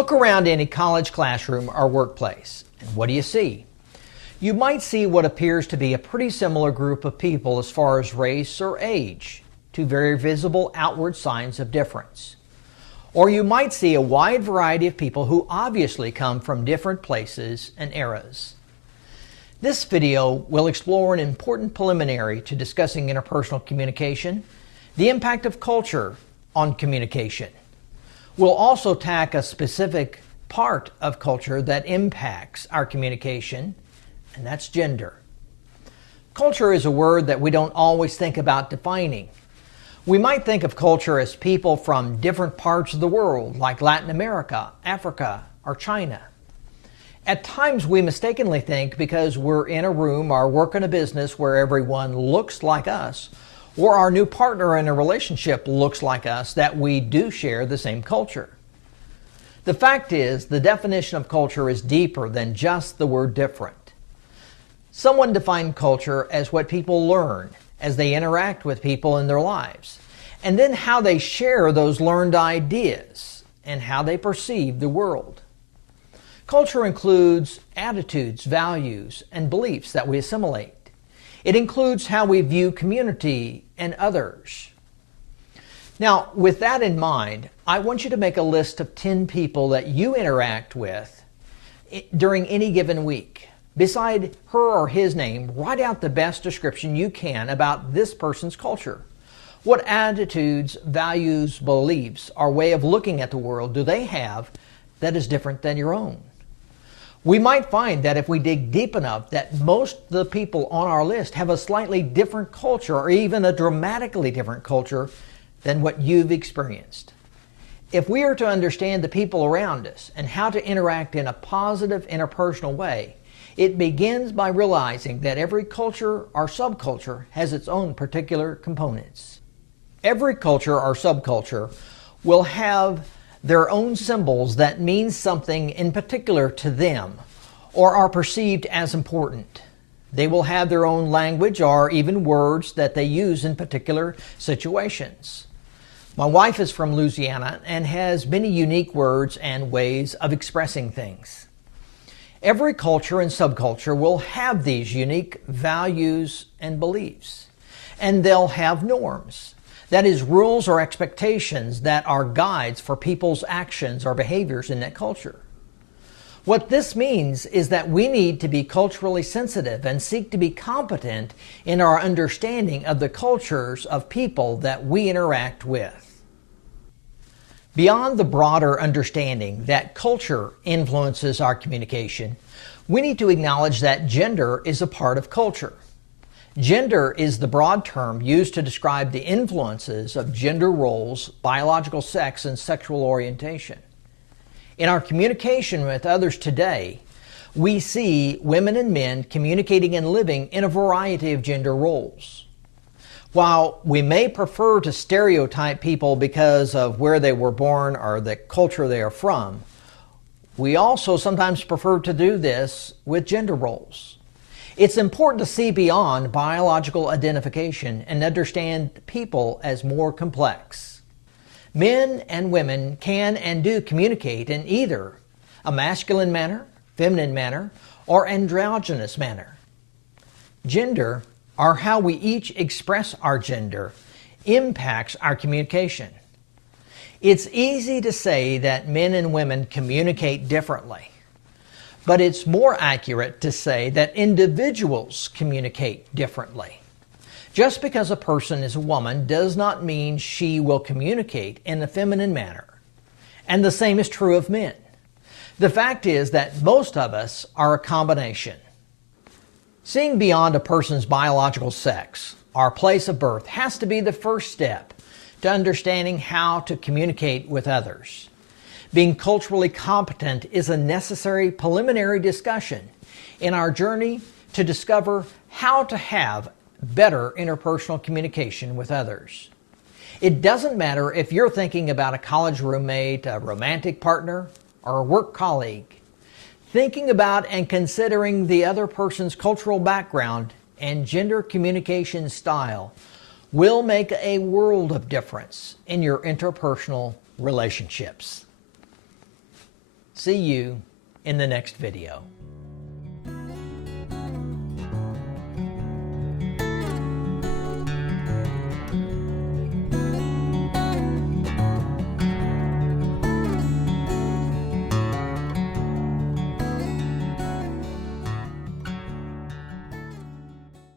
Look around any college classroom or workplace, and what do you see? You might see what appears to be a pretty similar group of people as far as race or age, two very visible outward signs of difference. Or you might see a wide variety of people who obviously come from different places and eras. This video will explore an important preliminary to discussing interpersonal communication, the impact of culture on communication. We'll also tackle a specific part of culture that impacts our communication, and that's gender. Culture is a word that we don't always think about defining. We might think of culture as people from different parts of the world, like Latin America, Africa, or China. At times we mistakenly think because we're in a room or work in a business where everyone looks like us, or our new partner in a relationship looks like us, that we do share the same culture. The fact is, the definition of culture is deeper than just the word different. Someone defined culture as what people learn as they interact with people in their lives, and then how they share those learned ideas and how they perceive the world. Culture includes attitudes, values, and beliefs that we assimilate. It includes how we view community and others. Now, with that in mind, I want you to make a list of 10 people that you interact with during any given week. Beside her or his name, write out the best description you can about this person's culture. What attitudes, values, beliefs, or way of looking at the world do they have that is different than your own? We might find that if we dig deep enough that most of the people on our list have a slightly different culture or even a dramatically different culture than what you've experienced. If we are to understand the people around us and how to interact in a positive interpersonal way, it begins by realizing that every culture or subculture has its own particular components. Every culture or subculture will have their own symbols that mean something in particular to them or are perceived as important. They will have their own language or even words that they use in particular situations. My wife is from Louisiana and has many unique words and ways of expressing things. Every culture and subculture will have these unique values and beliefs, and they'll have norms. That is, rules or expectations that are guides for people's actions or behaviors in that culture. What this means is that we need to be culturally sensitive and seek to be competent in our understanding of the cultures of people that we interact with. Beyond the broader understanding that culture influences our communication, we need to acknowledge that gender is a part of culture. Gender is the broad term used to describe the influences of gender roles, biological sex, and sexual orientation. In our communication with others today, we see women and men communicating and living in a variety of gender roles. While we may prefer to stereotype people because of where they were born or the culture they are from, we also sometimes prefer to do this with gender roles. It's important to see beyond biological identification and understand people as more complex. Men and women can and do communicate in either a masculine manner, feminine manner, or androgynous manner. Gender, or how we each express our gender, impacts our communication. It's easy to say that men and women communicate differently. But it's more accurate to say that individuals communicate differently. Just because a person is a woman does not mean she will communicate in a feminine manner. And the same is true of men. The fact is that most of us are a combination. Seeing beyond a person's biological sex, our place of birth, has to be the first step to understanding how to communicate with others. Being culturally competent is a necessary preliminary discussion in our journey to discover how to have better interpersonal communication with others. It doesn't matter if you're thinking about a college roommate, a romantic partner, or a work colleague. Thinking about and considering the other person's cultural background and gender communication style will make a world of difference in your interpersonal relationships. See you in the next video.